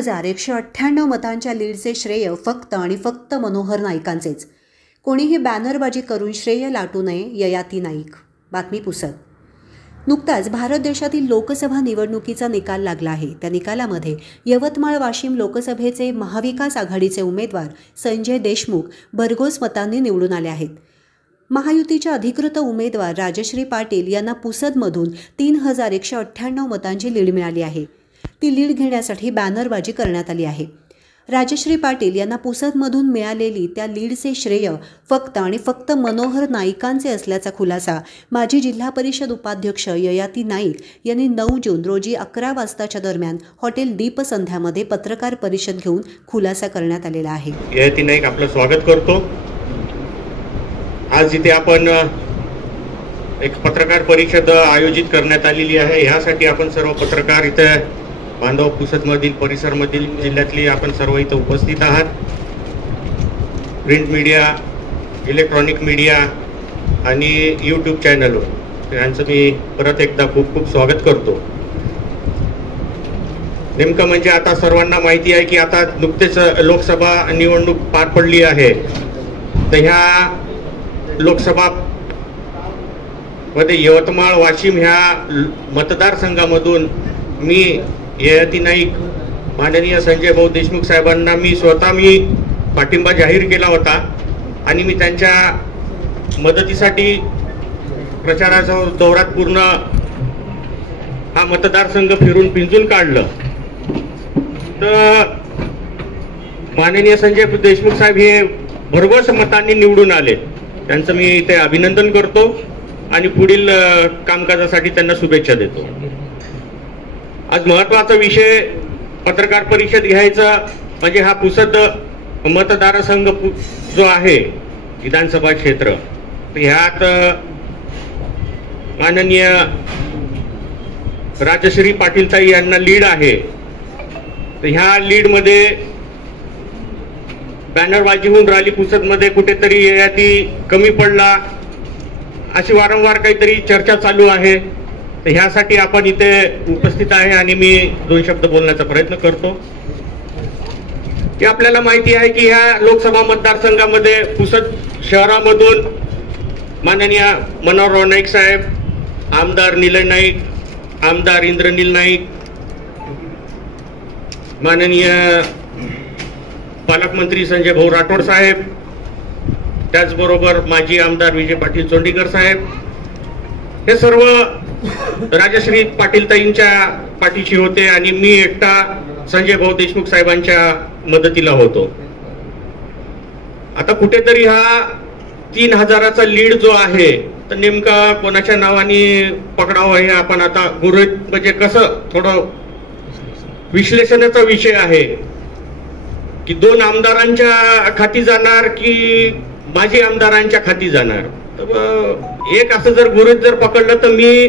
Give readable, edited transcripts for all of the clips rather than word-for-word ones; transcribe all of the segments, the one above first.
3,198 मतांच्या लीडचे श्रेय फक्त आणि फक्त मनोहर नाईकांचेच. कोणीही बॅनरबाजी करून श्रेय लाटू नये. ययाती नाईक. बातमी पुसद. नुकताच भारत देशातील लोकसभा निवडणुकीचा निकाल लागला आहे. त्या निकालामध्ये यवतमाळ वाशिम लोकसभेचे महाविकास आघाडीचे उमेदवार संजय देशमुख भरघोस मतांनी निवडून आले आहेत. महायुतीच्या अधिकृत उमेदवार राजश्री पाटील यांना पुसदमधून 3,198 मतांची लीड मिळाली आहे. ती लीड घेण्यासाठी बॅनरबाजी करण्यात आली आहे. राजश्री पाटील यांना पुसदमधून मिळालेली त्या लीडचे श्रेय फक्त आणि फक्त मनोहर नाईकांचे असल्याचा खुलासा माजी जिल्हा परिषद उपाध्यक्ष ययाती नाईक यांनी 9 जून रोजी 11 वाजताच्या दरम्यान हॉटेल दीपसंध्यामध्ये पत्रकार परिषद घेऊन खुलासा करण्यात आलेला आहे. ययाती नाईक आपलं स्वागत करतो. आज इथे आपण एक पत्रकार परिषद आयोजित करण्यात आलेली आहे. यासाठी आपण सर्व पत्रकार इथे बांधव पुसदमधील परिसरमधील जिल्ह्यातली आपण सर्व इथं उपस्थित आहात. प्रिंट मीडिया, इलेक्ट्रॉनिक मीडिया आणि यूट्यूब चॅनलवर यांचं मी परत एकदा खूप खूप स्वागत करतो. नेमकं म्हणजे आता सर्वांना माहिती आहे की आता नुकतेच लोकसभा निवडणूक पार पडली आहे. तर ह्या लोकसभा मध्ये यवतमाळ वाशिम ह्या मतदारसंघामधून मी ययाती नाईक माननीय संजय भाऊ देशमुख साहेबांना मी पाठिंबा जाहीर केला होता आणि मी त्यांच्या मदतीसाठी प्रचाराच्या दौऱ्यात पूर्ण हा मतदारसंघ फिरून पिंजून काढलं. तर माननीय संजय देशमुख साहेब हे भरघोस मतांनी निवडून आले. त्यांचं मी इथे अभिनंदन करतो आणि पुढील कामकाजासाठी त्यांना शुभेच्छा देतो. आज महत्वाचा विषय पत्रकार परिषद घ्यायचा म्हणजे हा पुसद मतदारसंघ जो आहे विधानसभा क्षेत्र, ह्यात माननीय राजश्री पाटील ताई यांना लीड आहे. तर ह्या लीड मध्ये बॅनरबाजी होऊन राहिली. पुसदमध्ये कुठेतरी ययाती कमी पडला अशी वारंवार काहीतरी चर्चा चालू आहे. तर ह्यासाठी आपण इथे उपस्थित आहे आणि मी 2 शब्द बोलण्याचा प्रयत्न करतो. की आपल्याला माहिती आहे की ह्या लोकसभा मतदारसंघामध्ये पुसद शहरामधून माननीय मनोहर नाईक साहेब, आमदार निलय नाईक, आमदार इंद्रनील नाईक, माननीय पालकमंत्री संजय भाऊ राठोड साहेब, त्याचबरोबर माजी आमदार विजय पाटील चोंडीकर साहेब, हे सर्व राजश्री पाटील ताईंच्या पाठीशी होते आणि मी एकटा संजय भाऊ देशमुख साहेबांच्या मदतीला होतो. आता कुठेतरी हा 3,000चा लीड जो आहे तर नेमका कोणाच्या नावाने पकडावं हे आपण आता गृहीत म्हणजे कसं थोडं विश्लेषणाचा विषय आहे की 2 आमदारांच्या खाती जाणार की माजी आमदारांच्या खाती जाणार. तर एक असं जर गृहीत जर पकडलं तर मी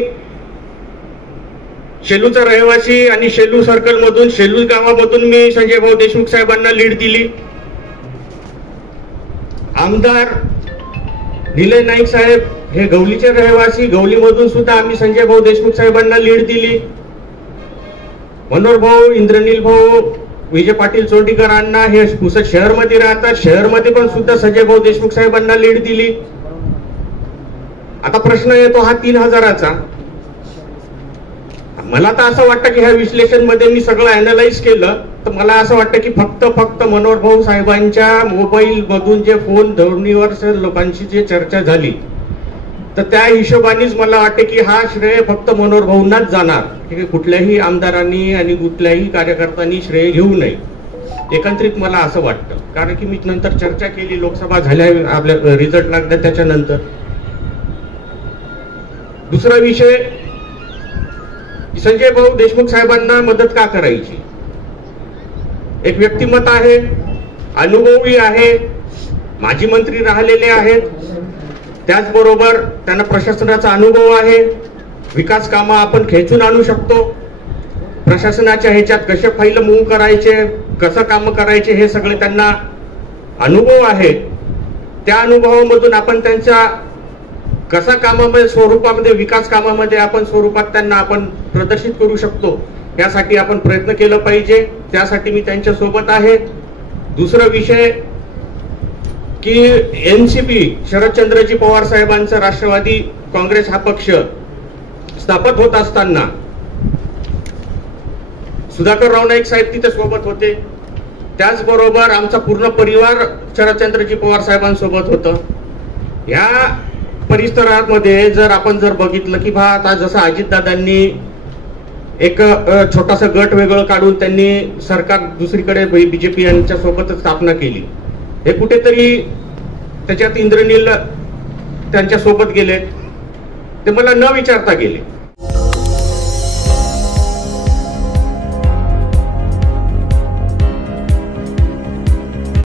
शेलूचा रहिवासी आणि शेलू सर्कल मधून शेलू गावामधून मी संजय भाऊ देशमुख साहेबांना लीड दिली. आमदार निलय नाईक साहेब हे गवलीचे रहिवासी, गवलीमधून सुद्धा आम्ही संजय भाऊ देशमुख साहेबांना लीड दिली. मनोहर भाऊ, इंद्रनील भाऊ, विजय पाटील चोंडीकरांना हे पुसद शहरमध्ये राहतात, शहरमध्ये पण सुद्धा संजय भाऊ देशमुख साहेबांना लीड दिली. आता प्रश्न येतो हा 3,000चा. मला तर असं वाटतं की ह्या विश्लेषण मध्ये मी सगळं अॅनालाइज केलं तर मला असं वाटतं की फक्त मनोहर भाऊ साहेबांच्या मोबाईल मधून जे फोन धोरणीवर लोकांची जे चर्चा झाली तर त्या हिशोबानेच मला वाटते की हा श्रेय फक्त मनोहर भाऊंनाच जाणार. की कुठल्याही आमदारांनी आणि कुठल्याही कार्यकर्त्यांनी श्रेय घेऊ नये एकत्रित मला असं वाटतं. कारण की मी नंतर चर्चा केली लोकसभा झाल्या आपल्या रिझल्ट लागला त्याच्यानंतर. दुसरा विषय, संजय भाऊ देशमुख साहेबांना मदत का करायची. एक व्यक्तिमत्व आहे, अनुभवी आहे, माजी मंत्री राहिलेले आहेत, त्याचबरोबर त्यांना प्रशासनाचा अनुभव आहे. विकास कामं आपण खेचून आणू शकतो. प्रशासनाच्या ह्याच्यात कसे फाईल मूव्ह करायचे, कसं कामं करायचे हे सगळे त्यांना अनुभव आहे. त्या अनुभवामधून आपण त्यांच्या कसा कामामध्ये स्वरूपामध्ये विकास कामामध्ये आपण स्वरूपात त्यांना आपण प्रदर्शित करू शकतो यासाठी आपण प्रयत्न केलं पाहिजे, त्यासाठी मी त्यांच्या सोबत आहे. दुसरा विषय की एनसीपी शरदचंद्रजी पवार साहेबांचा राष्ट्रवादी काँग्रेस हा पक्ष स्थापन होत असताना सुधाकरराव नाईक साहेब तिथे सोबत होते. त्याचबरोबर आमचा पूर्ण परिवार शरदचंद्रजी पवार साहेबांसोबत होतं. या परिसरामध्ये जर आपण बघितलं की आता जसं अजितदादांनी एक छोटासा गट वेगळं काढून त्यांनी सरकार दुसरीकडे बीजेपी यांच्या सोबतच स्थापना केली, हे कुठेतरी त्याच्यात इंद्रनील त्यांच्या सोबत गेले, ते मला न विचारता गेले.